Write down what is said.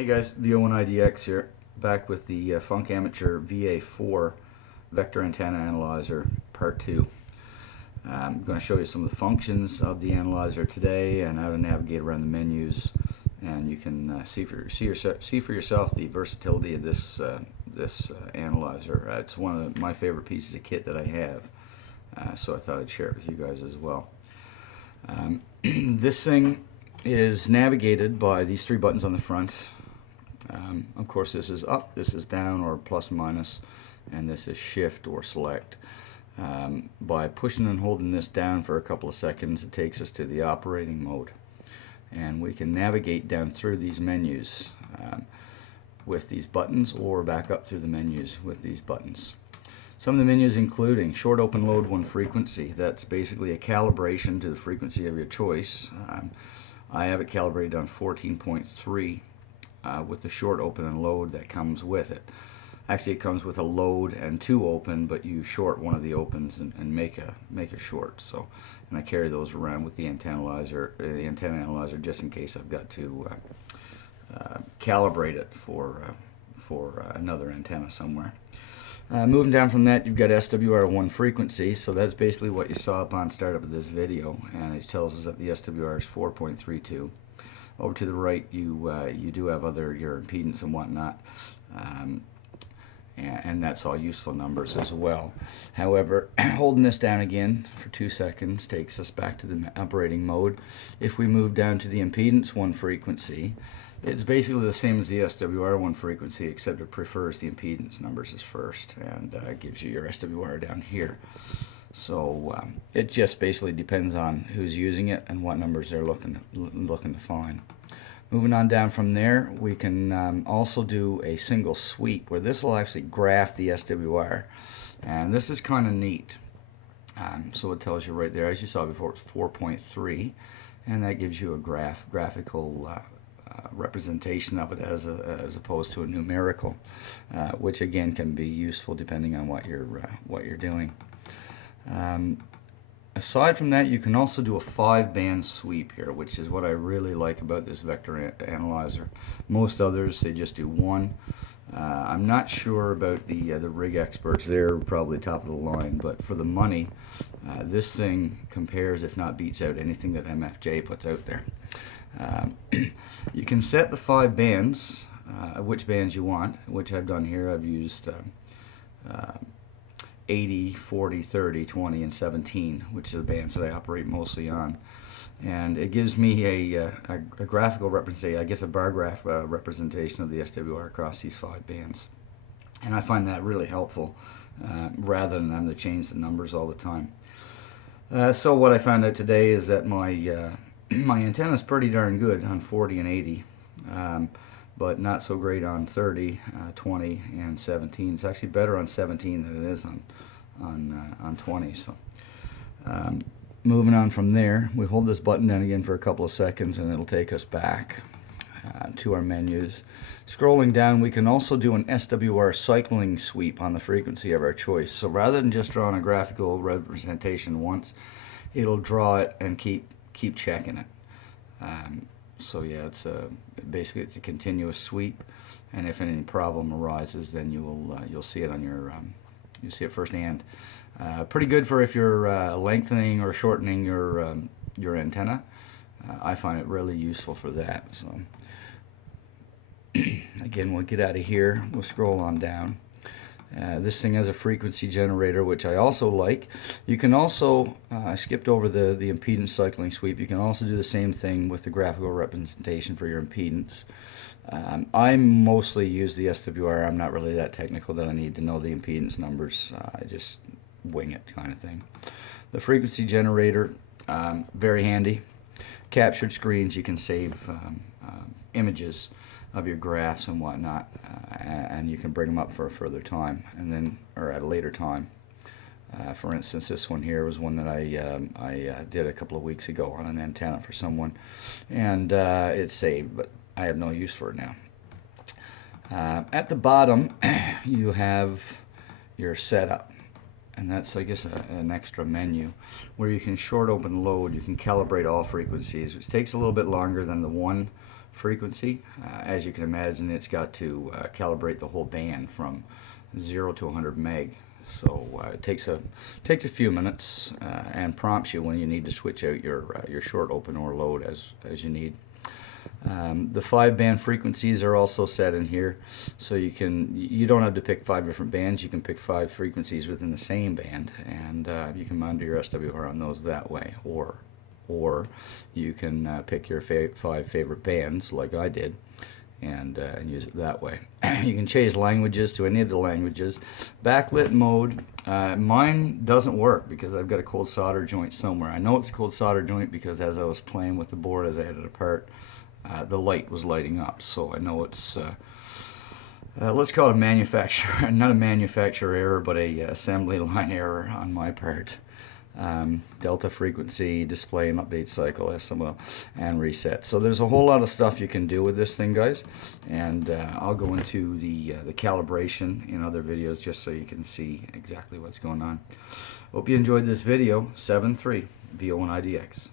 Hey guys, VO1IDX here, back with the Funk Amateur VA4 Vector Antenna Analyzer Part 2. I'm going to show you some of the functions of the analyzer today and how to navigate around the menus, and you can see for yourself the versatility of this analyzer. It's one of my favorite pieces of kit that I have, so I thought I'd share it with you guys as well. This thing is navigated by these three buttons on the front. Of course, this is up, this is down or plus minus, and this is shift or select. By pushing and holding this down for a couple of seconds, it takes us to the operating mode, and we can navigate down through these menus with these buttons, or back up through the menus with these buttons. Some of the menus including short open load one frequency. That's basically a calibration to the frequency of your choice. I have it calibrated on 14.3 with the short open and load that comes with it. Actually, it comes with a load and two open, but you short one of the opens and make a short. So, and I carry those around with the antenna analyzer, just in case I've got to calibrate it for another antenna somewhere. Moving down from that, you've got SWR1 frequency, so that's basically what you saw upon startup of this video, and it tells us that the SWR is 4.32. Over to the right, you do have your impedance and whatnot, and that's all useful numbers as well. However, holding this down again for 2 seconds takes us back to the operating mode. If we move down to the impedance one frequency, it's basically the same as the SWR1 frequency, except it prefers the impedance numbers as first, and gives you your SWR down here. So it just basically depends on who's using it and what numbers they're looking to find. Moving on down from there, we can also do a single sweep, where this will actually graph the SWR, and this is kind of neat. So it tells you right there, as you saw before, it's 4.3, and that gives you a graphical representation of it as opposed to a numerical, which again can be useful depending on what you're doing. Aside from that, you can also do a 5-band sweep here, which is what I really like about this vector analyzer. Most others, they just do one. I'm not sure about the rig experts. They're probably top of the line, but for the money, this thing compares, if not beats out, anything that MFJ puts out there. You can set the 5 bands, which bands you want, which I've done here. I've used 80, 40, 30, 20, and 17, which are the bands that I operate mostly on. And it gives me a graphical representation, I guess a bar graph representation of the SWR across these 5 bands. And I find that really helpful, rather than having to change the numbers all the time. So what I found out today is that my antenna is pretty darn good on 40 and 80, but not so great on 30, 20, and 17. It's actually better on 17 than it is on 20. So moving on from there, we hold this button down again for a couple of seconds, and it'll take us back to our menus. Scrolling down, we can also do an SWR cycling sweep on the frequency of our choice. So rather than just drawing a graphical representation once, it'll draw it and keep checking it. So yeah, basically it's a continuous sweep, and if any problem arises, then you'll see it on you'll see it firsthand. Pretty good for if you're lengthening or shortening your antenna. I find it really useful for that. So again, we'll get out of here. We'll scroll on down. This thing has a frequency generator, which I also like. You can also, I skipped over the impedance cycling sweep. You can also do the same thing with the graphical representation for your impedance. I mostly use the SWR. I'm not really that technical that I need to know the impedance numbers. I just wing it kind of thing. The frequency generator, very handy. Captured screens, you can save images of your graphs and whatnot, and you can bring them up for a further time, and then, or at a later time. For instance, this one here was one that I did a couple of weeks ago on an antenna for someone, and it's saved, but I have no use for it now. At the bottom, you have your setup, and that's, I guess, an extra menu where you can short open load. You can calibrate all frequencies, which takes a little bit longer than the one frequency. As you can imagine, it's got to calibrate the whole band from 0 to 100 meg. So it takes a few minutes and prompts you when you need to switch out your short, open, or load as you need. The 5-band frequencies are also set in here, so you don't have to pick 5 different bands. You can pick 5 frequencies within the same band, and you can monitor your SWR on those that way. Or you can pick your 5 favorite bands, like I did, and use it that way. You can change languages to any of the languages. Backlit mode, mine doesn't work because I've got a cold solder joint somewhere. I know it's a cold solder joint because as I was playing with the board as I had it apart, the light was lighting up, so I know it's let's call it a manufacturer, not a manufacturer error, but a assembly line error on my part. Delta frequency, display and update cycle, SML, and reset. So there's a whole lot of stuff you can do with this thing, guys, and I'll go into the calibration in other videos just so you can see exactly what's going on. Hope you enjoyed this video. 7.3 VO1IDX.